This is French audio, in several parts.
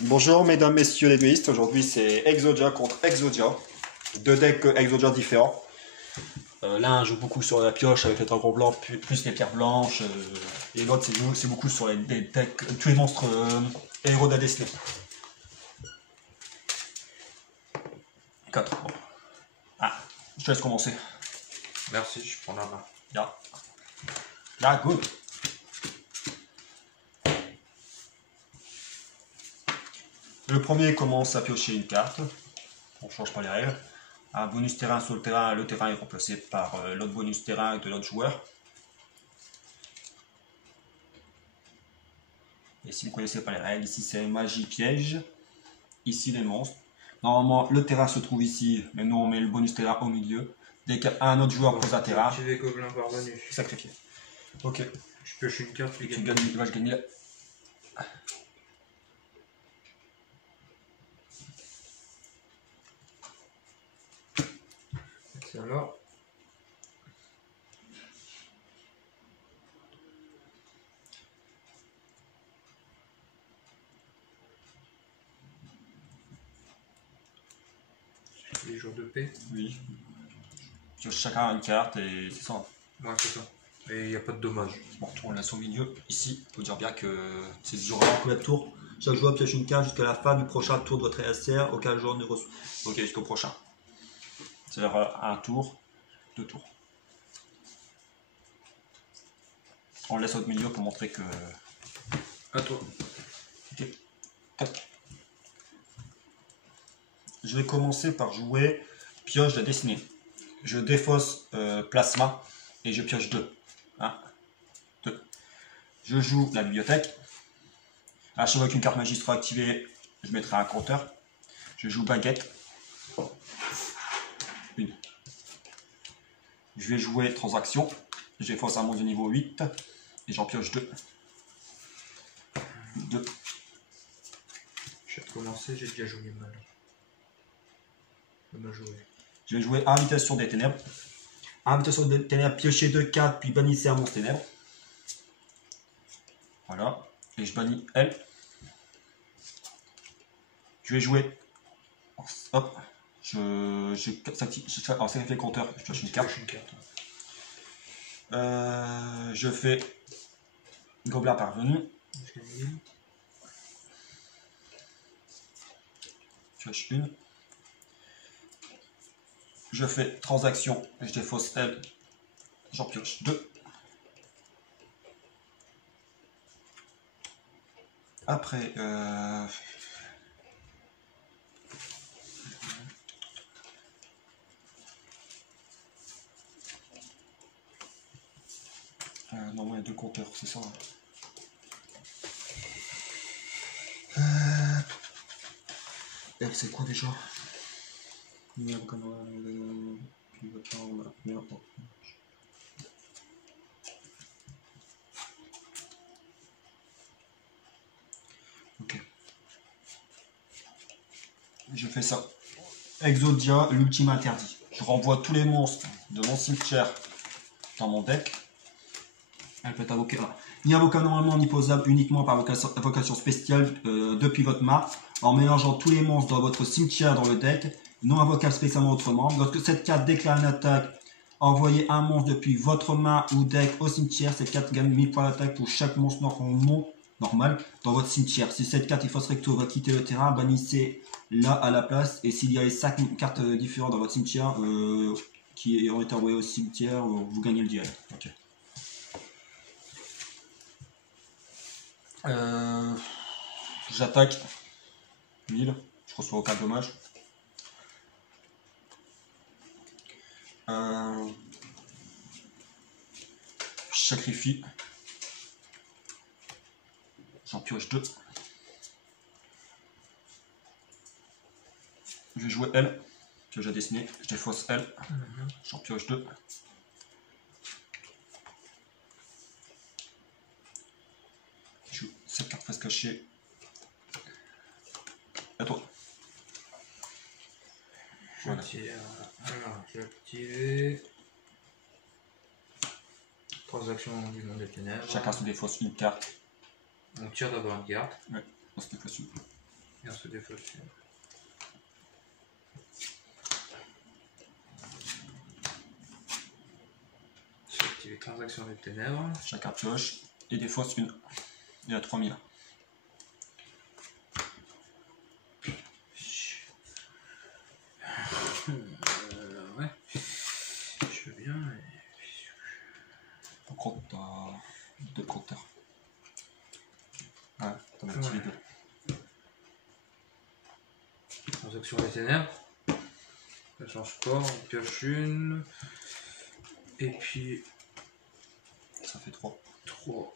Bonjour mesdames, messieurs les duelistes, aujourd'hui c'est Exodia contre Exodia, deux decks Exodia différents. L'un joue beaucoup sur la pioche avec les dragons blancs plus les pierres blanches, et l'autre c'est beaucoup sur les decks, tous les monstres héros de la destinée. 4. Ah, je te laisse commencer. Merci, je prends la main. Yeah, good. Le premier commence à piocher une carte. On ne change pas les règles. Un bonus terrain sur le terrain est remplacé par l'autre bonus terrain de l'autre joueur. Et si vous ne connaissez pas les règles, ici c'est magie piège. Ici les monstres. Normalement le terrain se trouve ici, mais nous on met le bonus terrain au milieu. Dès qu'un autre joueur pose un terrain, Activer gobelin parvenu. sacrifié. Ok. Je pioche une carte, Tu gagnes, je gagne. C'est alors. Les jours de paix. Oui. Pioche chacun une carte et c'est ça. Ouais, c'est ça. Et il n'y a pas de dommage. Bon, on laisse au milieu. Ici, il faut dire bien que c'est durant combien de tours? Chaque joueur pioche une carte jusqu'à la fin du prochain tour de votre adversaire, auquel joueur ne reçoit. Ok, jusqu'au prochain. C'est-à-dire un tour, 2 tours. On laisse au milieu pour montrer que. À toi. Ok. Tac. Je vais commencer par jouer pioche de la destinée. Je défausse plasma et je pioche 2. 1, 2. Je joue la bibliothèque. À chaque fois qu'une carte magie sera activée, je mettrai un compteur. Je joue baguette. 1. Je vais jouer transaction. Je défausse un monstre de niveau 8 et j'en pioche 2. 2. Je vais commencer, j'ai déjà joué mal. Mal joué. Je vais jouer Invitation des Ténèbres. Invitation des Ténèbres, piocher 2 cartes, puis bannissez un monstre ténèbres. Voilà. Et je bannis elle. Je vais jouer. Hop. Je sacrifie le compteur. Je pioche une carte. Je fais Gobelin parvenu. Je pioche une. Je fais transaction, je défausse elle, j'en pioche 2. Après, normalement il y a 2 compteurs, c'est ça. Elle c'est quoi déjà? Ok. Je fais ça. Exodia, l'ultime interdit. Je renvoie tous les monstres de mon cimetière dans mon deck. Elle peut être invoquée. Ni invoquée normalement, ni posable uniquement par invocation spéciale depuis votre main, en mélangeant tous les monstres dans votre cimetière dans le deck, non invocable spécialement autrement. Lorsque cette carte déclare une attaque, envoyez un monstre depuis votre main ou deck au cimetière. Cette carte gagne 1000 points d'attaque pour chaque monstre normal dans votre cimetière. Si cette carte Force Recto va quitter le terrain, bannissez-la à la place. Et s'il y a 5 cartes différentes dans votre cimetière qui ont été envoyées au cimetière, vous gagnez le duel. Okay. J'attaque 1000, je reçois aucun dommage. Je sacrifie, j'en pioche 2. Je vais jouer elle, pioche à dessiner, je défausse elle, j'en pioche 2. Je joue cette carte face cachée. À toi. Voilà. Alors, j'ai activé. Transaction du monde des ténèbres. Chacun se défausse une carte. On tire d'abord une carte. Ouais. On se défausse une. Et on se défausse une. J'ai activé transaction des ténèbres. Chacun pioche et défausse une. Il y a 3000. Ouais. Je veux bien. Par contre, t'as 2 compteurs. Ouais, t'en as activé 2. Transaction des ténèbres. Ça change pas, on pioche une. Et puis. Ça fait 3. 3.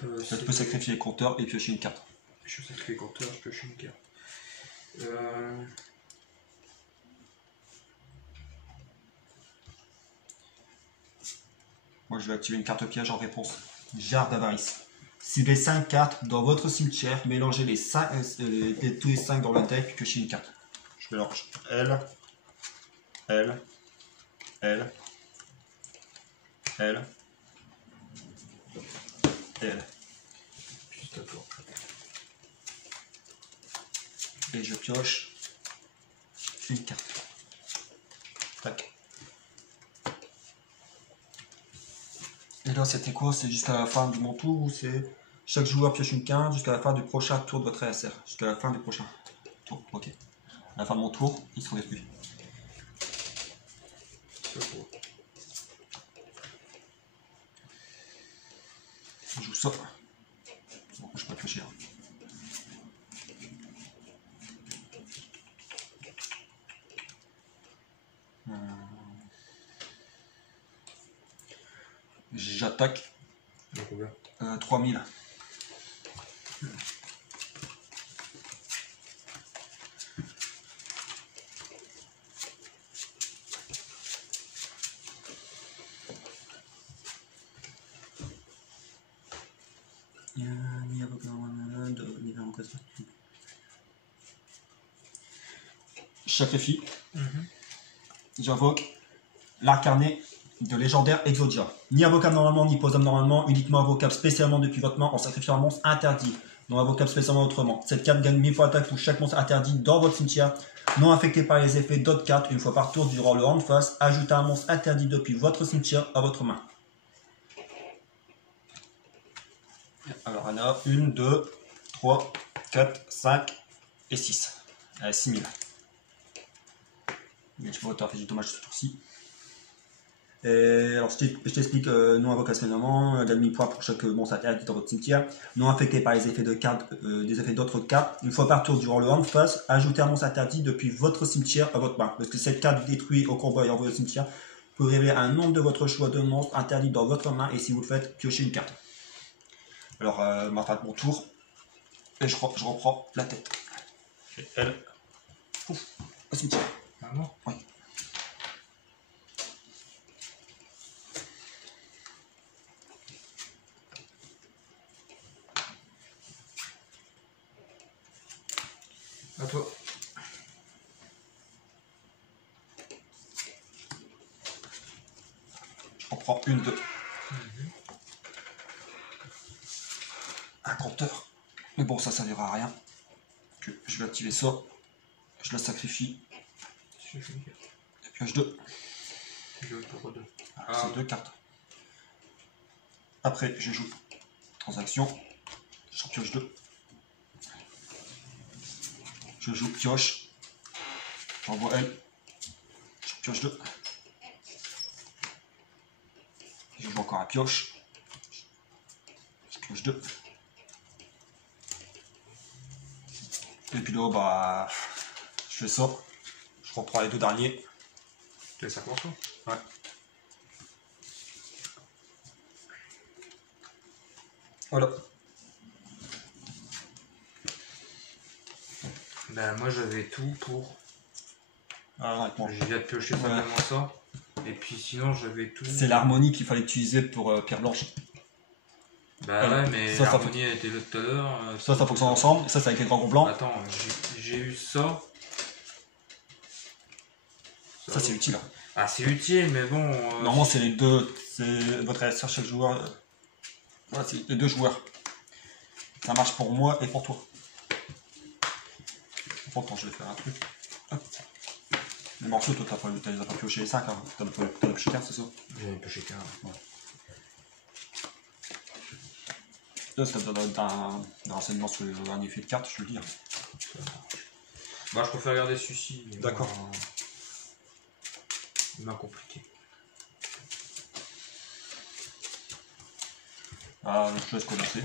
Tu peux sacrifier les compteurs et piocher une carte. Je sacrifie les compteurs, je pioche une carte. Moi, je vais activer une carte piège en réponse. Jarre d'avarice. Ciblez 5 cartes dans votre cimetière, mélangez tous les 5 dans le deck, puis piochez une carte. Je mélange L, L, L, L, L. Juste à toi. Et je pioche une carte. Tac. Et là, c'était quoi? C'est jusqu'à la fin de mon tour ou c'est chaque joueur pioche une carte jusqu'à la fin du prochain tour de votre ASR? Jusqu'à la fin du prochain tour. Ok. À la fin de mon tour, ils sont détruits. Je joue ça. Bon, je peux piocher. J'attaque. 3000. Je sacrifie. J'invoque l'incarné de légendaire Exodia. Ni invocable normalement, ni posable normalement, uniquement invocable spécialement depuis votre main en sacrifiant un monstre interdit. Non invocable spécialement autrement. Cette carte gagne 1000 fois d'attaque pour chaque monstre interdit dans votre cimetière, non affecté par les effets d'autres cartes une fois par tour durant le round phase. Ajoutez un monstre interdit depuis votre cimetière à votre main. Alors on a 1, 2, 3, 4, 5 et 6. Allez, 6000. Mais je peux auto-infliger du dommage ce tour-ci. Alors, je t'explique, non invocable spécialement, gagne 1000 points pour chaque monstre interdit dans votre cimetière, non affecté par les effets de cartes, des effets d'autres cartes, une fois par tour durant le round phase, ajoutez un monstre interdit depuis votre cimetière à votre main. Parce que cette carte détruit au combat et envoie au cimetière, vous pouvez révéler un nombre de votre choix de monstres interdits dans votre main, et si vous le faites, piochez une carte. Alors, ma fin de mon tour, et je reprends la tête. Et elle, ouf, au cimetière. Vraiment? Oui. À toi. Je reprends une, deux. Un compteur. Mais bon, ça servira à rien. Je vais activer ça. Je la sacrifie. Et pioche 2. C'est 2 cartes. Après, je joue transaction. Je pioche 2. Je joue pioche. J'envoie elle. Je pioche 2. Je joue encore un pioche. Je pioche 2. Et puis là, bah, je fais ça. Je reprends les 2 derniers. Tu laisses ça pour toi? Ouais. Voilà. Ben moi j'avais tout pour. Ah, J'ai déjà pioché simplement ça. Et puis sinon j'avais tout. C'est l'harmonie qu'il fallait utiliser pour Pierre Blanche. Bah ouais, mais ça, l'harmonie a été là tout à l'heure. Ça fonctionne ensemble. Ça, c'est avec les dragons blancs. Attends, j'ai eu ça. Ça, c'est utile. Ah, c'est utile, mais bon. Normalement, c'est les deux. C'est votre ASR chaque joueur. Voilà, c'est les 2 joueurs. Ça marche pour moi et pour toi. prends le temps, je vais faire un truc. Hop. Les morceaux, toi, t'as les as pas pioché les 5, hein. T'en as pioché 15, c'est ça? J'en ai pioché qu'un. Ouais. Là, ça te donne un renseignement sur un effet de carte, je te le dis. Bah, je préfère regarder celui-ci. D'accord. Il m'a compliqué. Ah, je te laisse commencer.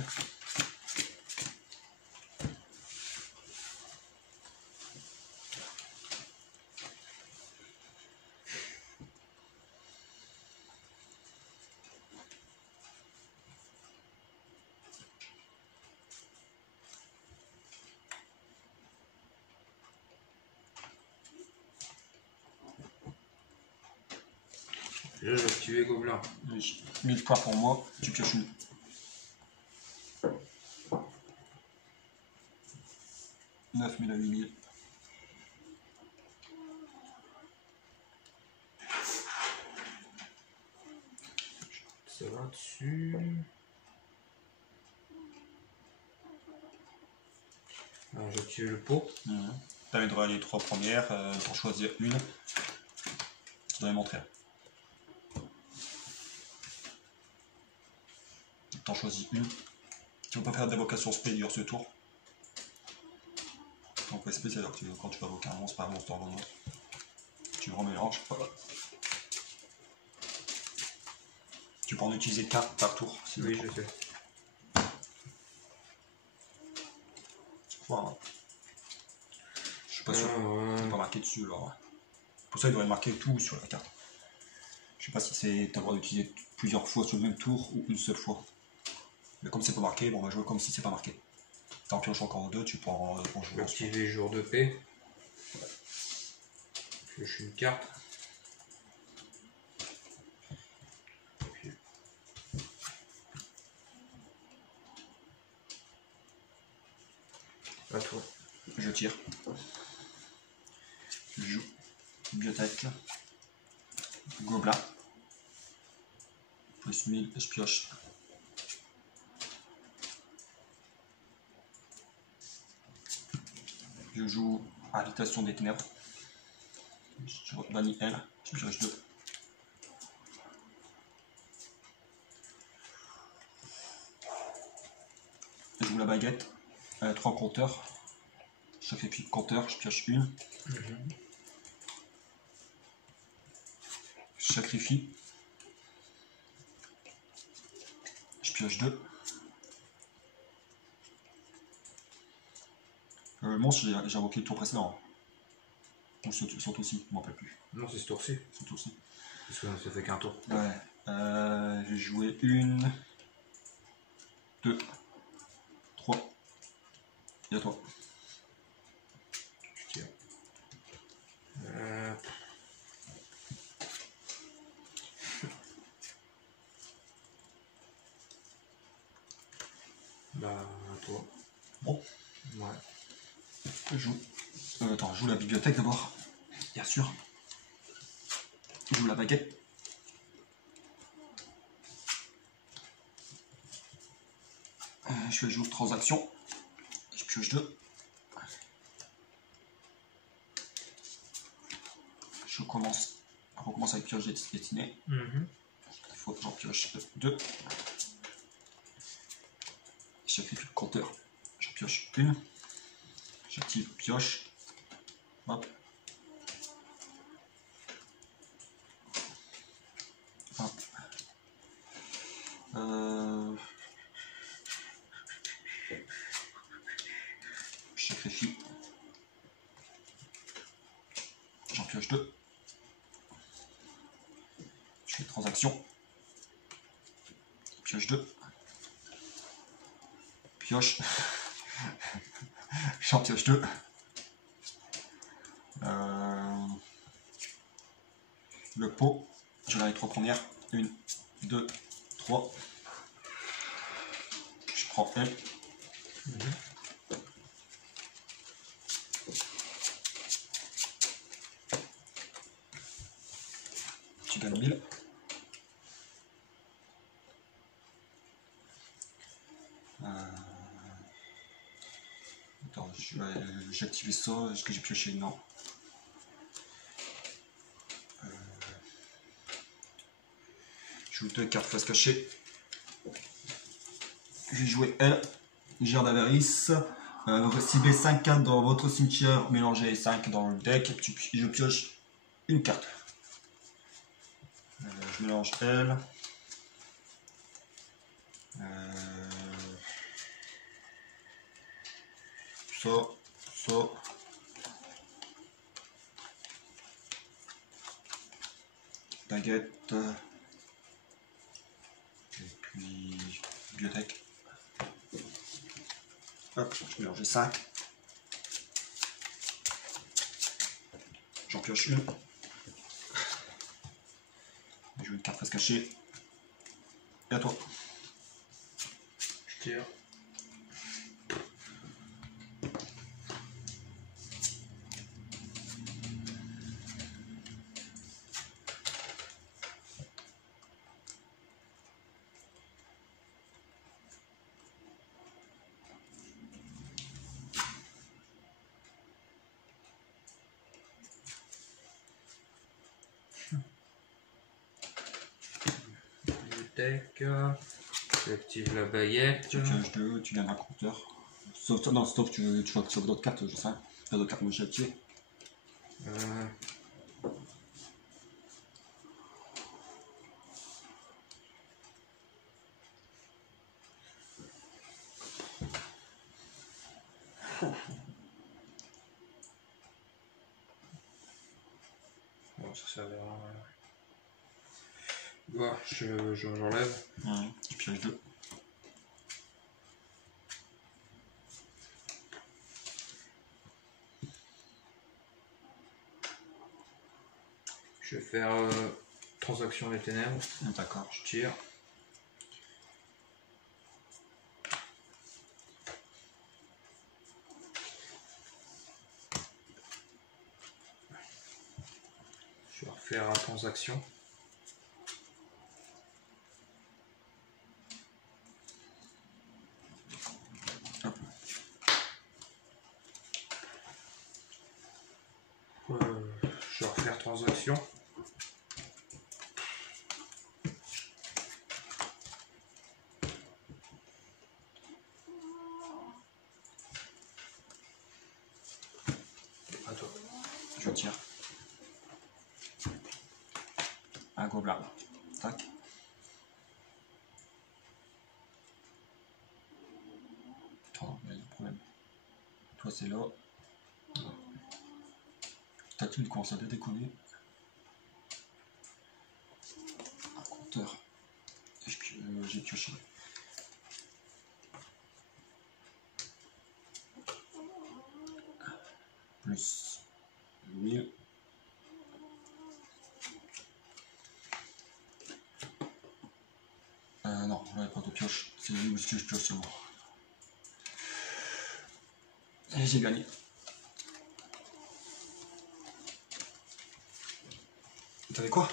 Là, j'ai activé Gobelin. 1000 points pour moi, tu pioches une. « 9000 à 8000. Ça va dessus. Alors, j'ai activé le pot. T'as eu droit à les 3 premières, pour choisir une. Je dois les montrer. T'en choisis une. Tu peux pas faire d'invocation spé durant ce tour. Donc SP, c'est-à-dire que quand tu vas invoquer un monstre par monstre dans l'autre, tu le remélanges. Tu peux en utiliser qu'un par tour. Si Oui, je sais. Voilà. Je suis pas sûr. C'est pas marqué dessus alors. Pour ça, il devrait marquer tout sur la carte. Je sais pas si c'est t'as le droit d'utiliser plusieurs fois sur le même tour ou une seule fois. Mais comme c'est pas marqué, bon, on va jouer comme si c'est pas marqué. T'en pioches encore deux, tu peux en Je jouer. vais activer jour de paix. Je suis une carte. À toi. Je tire. Je joue. Bibliothèque. Gobelin. Plus 1000, je pioche. Je joue Habitation des Ténèbres. Je bannis elle, je pioche 2. Je joue la baguette. 3 compteurs. Je fais puis compteur, je pioche une. Je sacrifie. Je pioche 2. Le monstre, j'ai invoqué le tour précédent. Ou sont aussi, je m'en rappelle plus. Non, c'est ce tour-ci. Sont aussi. Parce que ça fait qu'un tour. Ouais. J'ai joué 1, 2, 3. Et à toi. Je tire. Bah, à toi. Bon. Ouais. Je joue. Attends, je joue la bibliothèque d'abord. Bien sûr. Je joue la baguette. Je vais jouer transaction. Je pioche 2. Je recommence avec pioche destinée. Il faut que j'en pioche 2. Je sacrifie le compteur. Je pioche une. J'active pioche. Hop. Hop. Je sacrifie. J'en pioche 2. Je fais transaction. Pioche 2. Pioche. J'en pioche 2. Le pot. Je vais les 3 premières. 1, 2, 3. Je prends elle. Tu gagnes 1000. Attends, j'ai activé ça. Est-ce que j'ai pioché? Non. Je joue 2 cartes face cachée. J'ai joué elle. Gère d'avarice. Ciblez 5 cartes dans votre cimetière, mélangez les 5 dans le deck. Je pioche une carte. Je mélange elle. Ça. Baguette. Et puis bibliothèque. Hop, je mélange les 5. J'en pioche une. Je joue une carte face cachée. Et à toi. Je tire. J'active la baguette. Tu pioches 2, tu gagnes un compteur. Sauf, non, stop, tu vois que sur d'autres cartes, je sais. Il y a d'autres cartes que j'ai activées. Bon, ça servira. Bon, j'enlève. Tu pioches 2. Je vais faire transaction des ténèbres. D'accord. Je tire. Je vais refaire la transaction. Je vais refaire transaction. À toi. Je tire. Un gobelin. Tac. Attends, il y a un problème. Toi, c'est là. Ta thune commence à déconner. Un compteur. J'ai pioché. Plus 1000. Non, là, pas de pioche. C'est où si je pioche, c'est bon. Et j'ai gagné. T'avais quoi?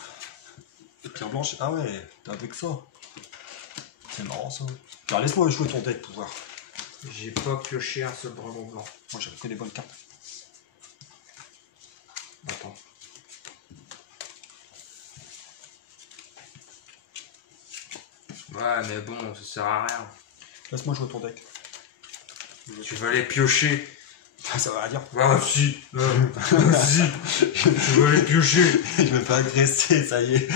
Pierre blanche? Ah ouais, t'as avec ça. C'est marrant ça. Alors laisse-moi jouer ton deck pour voir. J'ai pas pioché un seul dragon blanc. Moi j'avais que des bonnes cartes. Attends. Ouais, mais bon, ça sert à rien. Laisse-moi jouer ton deck. Tu vas les piocher. Ça va rien dire. Ah si, si, tu vas les piocher. Je vais pas agresser, ça y est.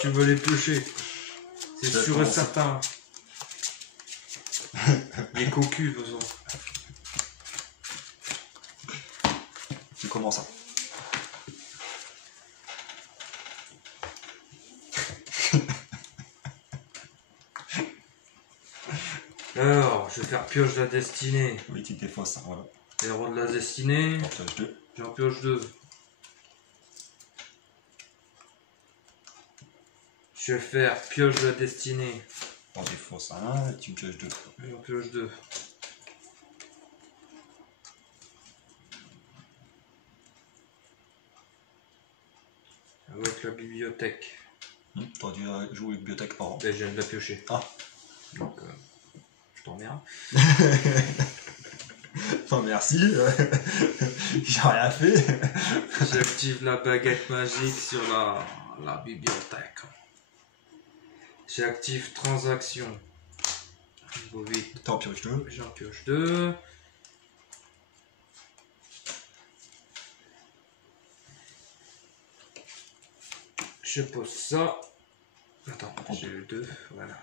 Tu vas les piocher. C'est Je vais sûr et commencer. certain. Les cocus, de toute façon. Tu commences ça. Alors, je vais faire pioche de la destinée. Oui, tu t'es fausse, voilà. Héros de la destinée. Pioche 2. J'en pioche 2. Je vais faire pioche de la destinée. T'en t'es fausse 1 et tu pioches 2. J'en pioche 2. Avec la bibliothèque. T'aurais dû jouer bibliothèque or. Ben, je viens de la piocher. Ah. Donc, t'emmerde. Enfin, merci. J'ai rien fait. J'active la baguette magique sur la bibliothèque. J'active transaction. Niveau 8. T'en pioches 2. J'en pioche 2. Je pose ça. Attends, j'ai le 2. Voilà.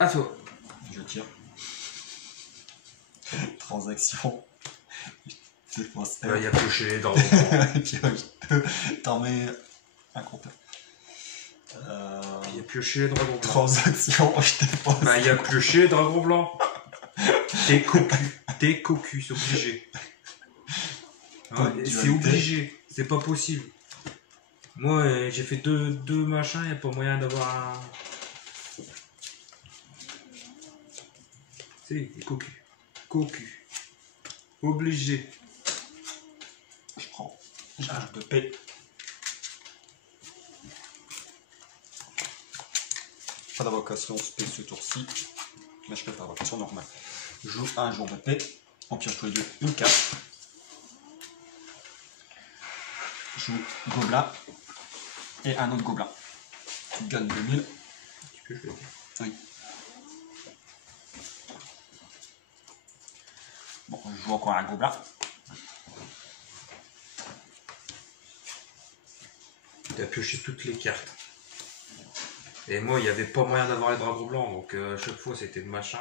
À toi. Je tire. Transaction. Dépense Il y a pioché dans pioche 2. T'en mets un compteur. Il y a pioché les dragons blancs. Transaction, je dépense. Bah, il y a pioché les dragons blancs. T'es cocu. T'es cocu, c'est obligé. Hein, c'est obligé. C'est pas possible. Moi, j'ai fait deux machins, il n'y a pas moyen d'avoir un. C'est cocu. Cocu. Obligé. Je prends. J'ajoute de paix. Pas d'invocation spé ce tour-ci. Mais je fais pas d'invocation normale. Je joue un jour de paix. On pioche tous les deux une carte. Je joue gobelin. Et un autre gobelin. Tu gagnes 2000. Tu peux jouer. Oui. Bon, je joue encore un gobelin. Tu as pioché toutes les cartes. Et moi, il n'y avait pas moyen d'avoir les dragons blancs, donc à chaque fois c'était le machin.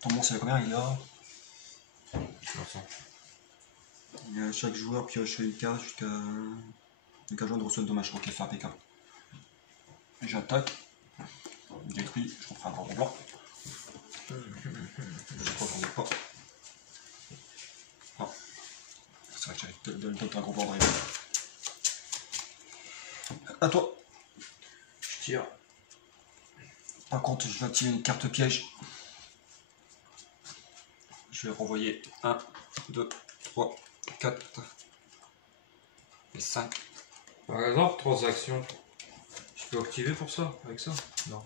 Ton monstre, c'est combien il a 500. Chaque joueur pioche une carte jusqu'à joueur de reçoit de dommages. Ok, c'est impeccable. J'attaque. Détruit. Je reprends un dragon blanc. Je crois qu'on n'est pas. Ah. C'est vrai que j'avais deux dragons blancs derrière. À toi. Je tire. Par contre, je vais activer une carte piège. Je vais renvoyer 1, 2, 3, 4 et 5. Par exemple, transaction. Je peux activer pour ça, avec ça? Non.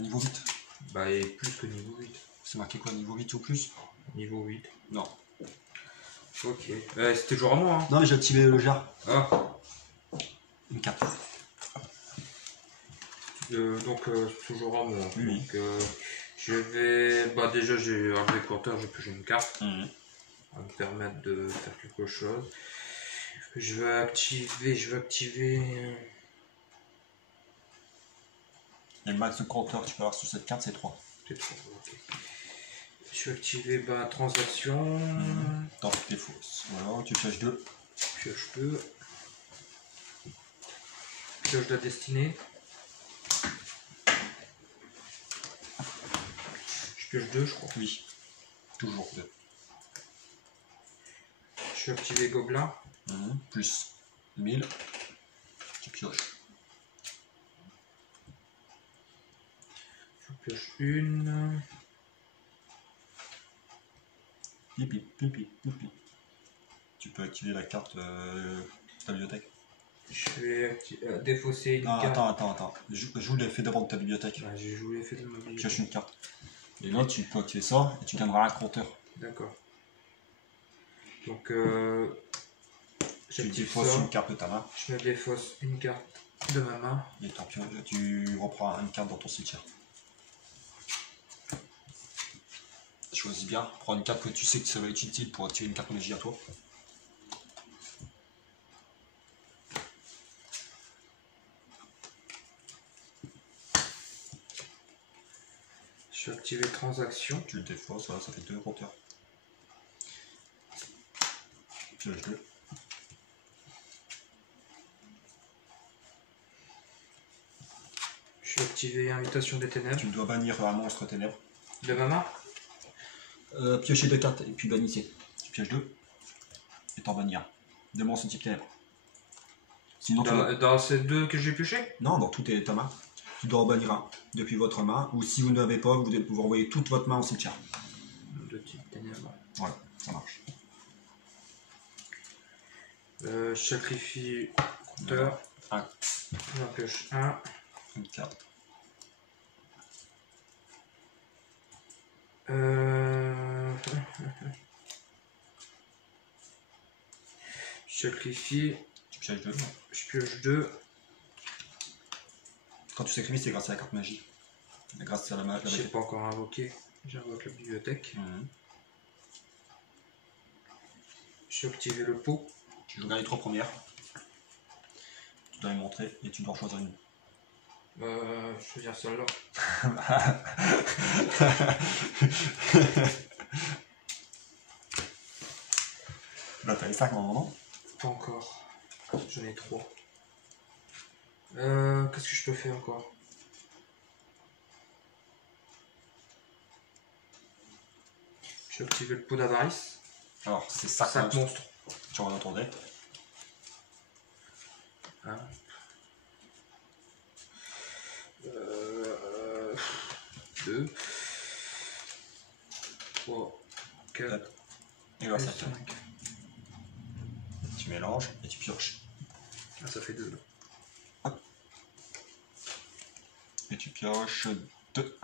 Niveau 8. Bah, et plus que niveau 8. C'est marqué quoi, niveau 8 ou plus? Niveau 8. Non. Ok. C'était toujours à moi, hein. Non, mais j'ai activé le jar. Ah. Une carte. Donc, c'est toujours à moi. Oui. Donc, je vais. Bah, déjà, j'ai un décompteur, je vais piocher une carte. Mmh. Ça va me permettre de faire quelque chose. Je vais activer. Et le max de compteur que tu peux avoir sur cette carte, c'est 3. C'est 3, ok. Je vais activer bah, transaction. Dans toutes les fausses. Voilà, tu pioches 2. Pioche 2. Pioche de la destinée. Je pioche 2, je crois. Oui. Toujours 2. Je vais activer gobelin. Plus 1000. Tu pioches. Je pioche une. Pipi, pipi, pipi. Tu peux activer la carte de ta bibliothèque. Je vais défausser une carte. Attends. Joue l'effet d'avant de ta bibliothèque. Ah, j'ai joué l'effet de ma bibliothèque. Pioche une carte. Et là, tu peux activer ça et tu gagneras un compteur. D'accord. Donc, Tu j'active défausses ça. une carte de ta main. Je me défausse une carte de ma main. Et tu reprends une carte dans ton cimetière. Choisis bien. Prends une carte que tu sais que ça va être utile pour activer une carte de magie à toi. Je vais activer transaction. Tu le défausses, voilà, ça fait 2 compteurs. Pioche 2. Je vais activer invitation des ténèbres. Tu dois bannir un monstre ténèbres. De ma main. Piocher 2 cartes et puis bannissez. Tu pioches 2 et t'en bannis un. 2 monstres type ténèbres. Sinon, Dans ces deux que j'ai pioché. non, dans tout est ta main. Tu dois en bannir un depuis votre main. Ou si vous n'avez pas, vous renvoyez toute votre main au cimetière. De type instantanément. Ouais, ça marche. Je sacrifie compteur. Un. J'en pioche un. Une carte. Je sacrifie. Tu pioches 2. Je pioche 2. Quand tu sacrifies, c'est grâce à la carte magie. Grâce à la magie. Je n'ai pas encore invoqué. J'invoque la bibliothèque. Je vais activer le pot. Tu joues dans les 3 premières. Tu dois les montrer et tu dois en choisir une. Choisir celle-là. Là, t'as les 5 non? Pas encore. J'en ai 3. Qu'est-ce que je peux faire encore? Je vais activer le pot d'avarice. Alors, c'est 5 monstres. Tu rentres dans ton deck. 1. 2. 3. 4. Et là, ça 5. Tu mélanges et tu pioches. Ah, ça fait 2 là. Hop. Et tu pioches 2.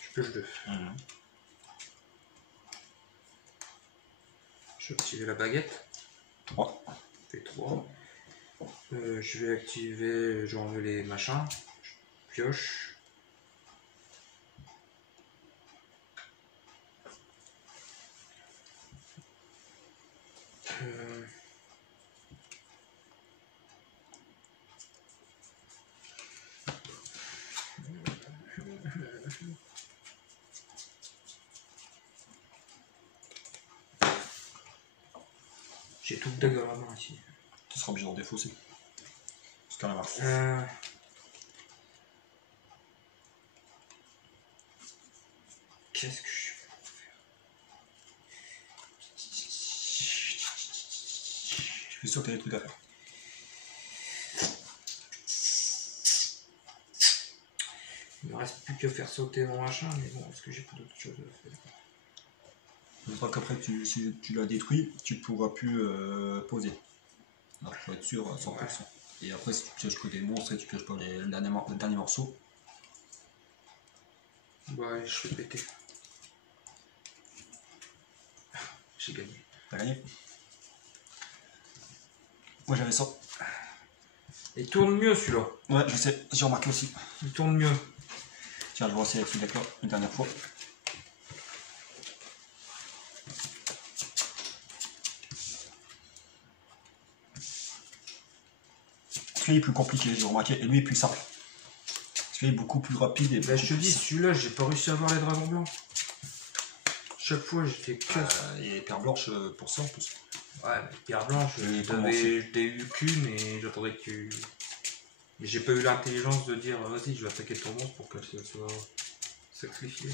Je pioche 2. Je vais activer la baguette. 3. Ça fait 3. Je vais activer, je vais enlever les machins. Je pioche. J'ai tout le deck dans la main ici. Tu seras obligé d'en défausser. Jusqu'à la mars. Qu'est-ce que je Je suis sûr que tu as des trucs à faire. Il ne me reste plus que faire sauter mon machin, mais bon, est-ce que j'ai pas d'autres choses à faire? Une fois qu'après si tu l'as détruit, tu ne pourras plus poser. Alors il faut être sûr à 100%. Ouais. Et après, si tu pioches que des monstres et tu pioches pas le dernier morceau. Ouais, je vais péter. J'ai gagné. T'as gagné? Moi j'avais ça. Il tourne mieux celui-là. Ouais, je sais, j'ai remarqué aussi. Il tourne mieux. Tiens, je vais essayer avec celui d'accord une dernière fois. Celui-là est plus compliqué, j'ai remarqué, et lui est plus simple. Celui-là est beaucoup plus rapide et. Bah, je te dis, celui-là, j'ai pas réussi à avoir les dragons blancs. Chaque fois, j'étais casse. Et pierre blanche pour ça en plus. Ouais, mais pierre blanche, j'ai eu qu'une et j'attendais que tu. Mais j'ai pas eu l'intelligence de dire vas-y, je vais attaquer ton monstre pour que ça soit sacrifié.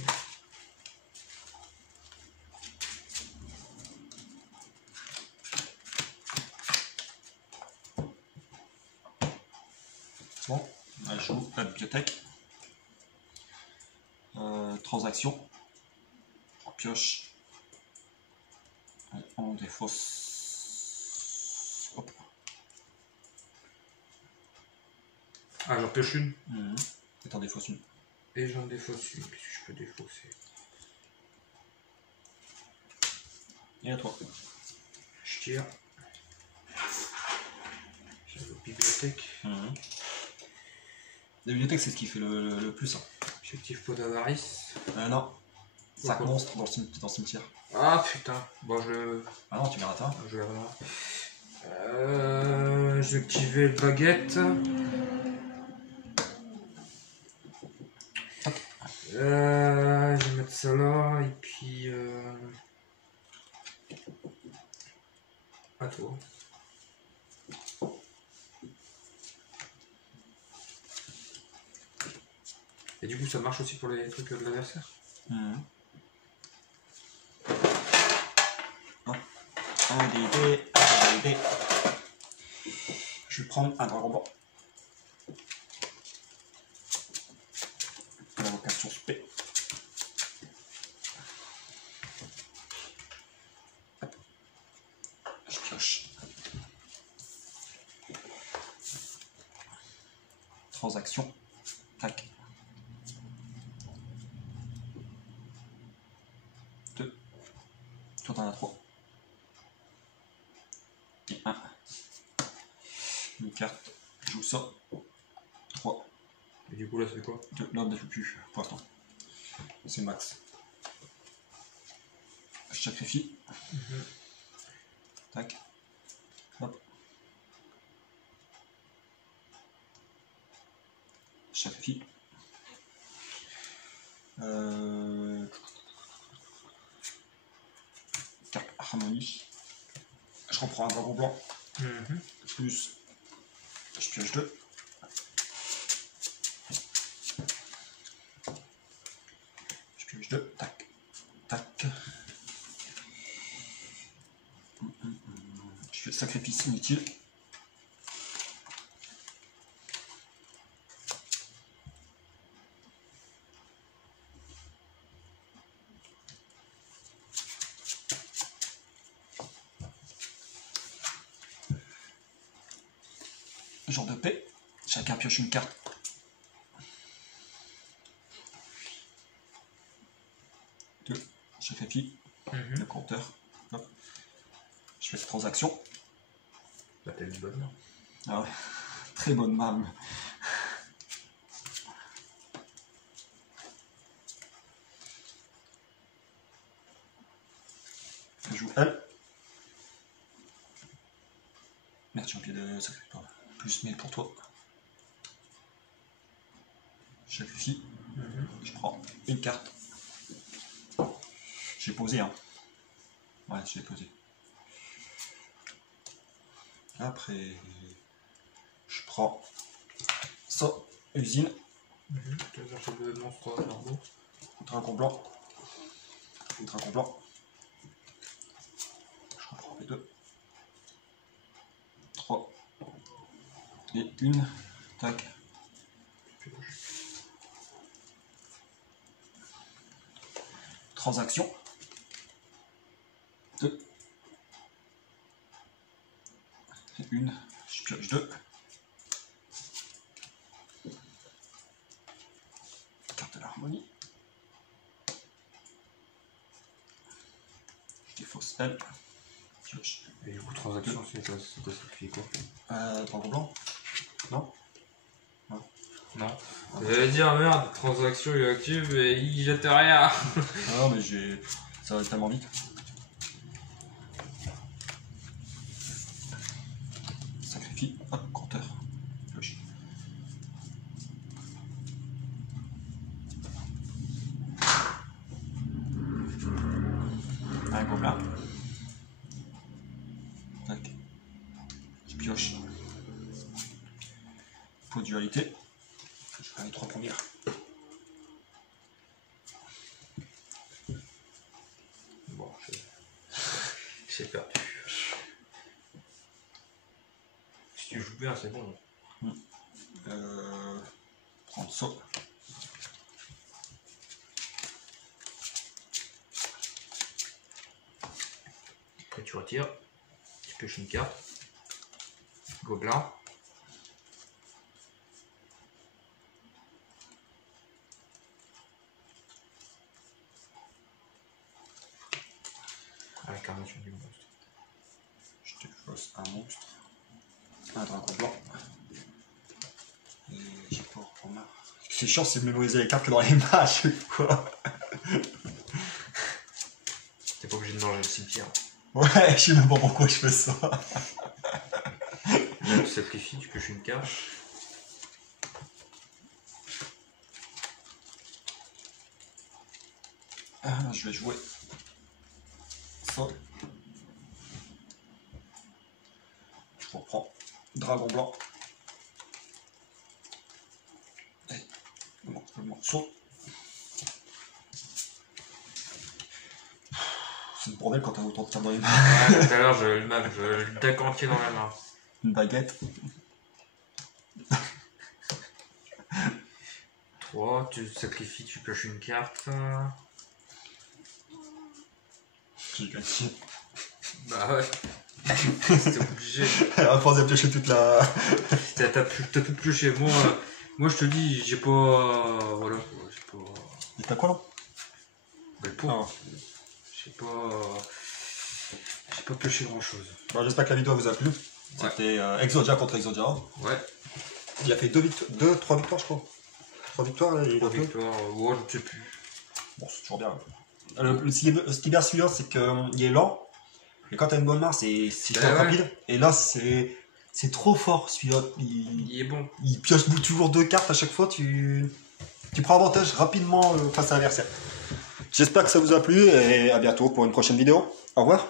C'est bon, je joue la bibliothèque. Transaction. On pioche. On défausse. Hop. Ah, j'en pioche une. Et t'en défausses une. Et j'en défausse une. Qu'est-ce que je peux défausser? Et à toi. Je tire. J'ai la bibliothèque. La bibliothèque, c'est ce qui fait le plus. Hein. J'active pot d'avarice. Non. 5 monstres dans le cimetière. Ah putain. Bon, Ah non, tu verras ta. Je vais rien. Je vais activer le baguette. Je vais mettre ça là et puis à toi. Et du coup ça marche aussi pour les trucs de l'adversaire. Un dé. Je vais prendre un dragon blanc. Source P. Je pioche. Transaction. Tac. 2. Toi t'en as 3. Et 1. Une carte. Je joue ça. 3. Et du coup là ça fait quoi? 2. Là on ne joue plus pour l'instant. C'est max. Je sacrifie. Tac. Hop. Je sacrifie. Carte harmonie. Je reprends un dragon blanc. Plus. Je pioche 2. Je pioche 2. Tac. Tac. Je fais sacrifice inutile. Genre de paix. Chacun pioche une carte. Deux. Je sacrifie le compteur. Hop. Je fais cette transaction. Bah t'as une bonne main. Ah ouais. Très bonne main. Je joue elle. Merde, j'ai oublié de sacrifier. Plus 1000 pour toi. Je sacrifie. Je prends une carte. J'ai posé, hein. Ouais, je l'ai posé. Après, je prends ça, usine. Tu vas chercher deux monstres normaux. Dragon blanc. Dragon blanc. Je reprends les 2. 3. Et une. Tac. Transaction. 2. Et une. Je pioche 2. Carte de l'harmonie. Je défausse elle. Pioche. Et du coup transaction c'est quoi? Ça fait quoi? Dragon blanc. Non. Non. J'allais dire merde, transaction est active et il jette rien. Non mais j'ai. Ça va tellement vite. Sacrifie. Hop, compteur. Pioche. Un gobelin. Tac. Je pioche. Pot de dualité. Je fais les 3 premières. Bon, j'ai perdu. Si tu joues bien, c'est bon. Prendre ça. Après tu retires, tu pioches une carte. Gobelin. Incarnation du monstre. Je défausse un monstre. Un dragon blanc. Et j'ai pas en main. C'est chiant, c'est de mémoriser les cartes que dans les mains à chaque fois. T'es pas obligé de manger le cimetière. Ouais, je sais même pas pourquoi je fais ça. Là tu sacrifies, tu pioches une carte. Je vais jouer ça. Je reprends dragon blanc. Et le morceau. C'est le bordel quand t'as autant de cartes dans les mains. Ouais, tout à l'heure, je le même, je le deck entier dans la main. Une baguette. Oh, tu sacrifies, tu pioches une carte. J'ai gagné. Bah ouais. C'est obligé. À force de piocher toute la... T'as tout pioché. Moi je te dis, j'ai pas... Voilà. J'ai pas... Et t'as quoi là? Bah, le pot. J'ai pas pioché grand chose. Bon, j'espère que la vidéo vous a plu. C'était Exodia contre Exodia. Ouais. Il a fait 3 victoires je crois. 3 victoires et 3 victoires, ouais, je sais plus. Bon, c'est toujours bien. Ce qui est bien celui-là, c'est qu'il est lent. Et quand t'as une bonne main, c'est rapide. Et là, c'est trop fort celui-là. Il est bon. Il pioche toujours 2 cartes à chaque fois. Tu prends avantage rapidement face à l'adversaire. J'espère que ça vous a plu et à bientôt pour une prochaine vidéo. Au revoir.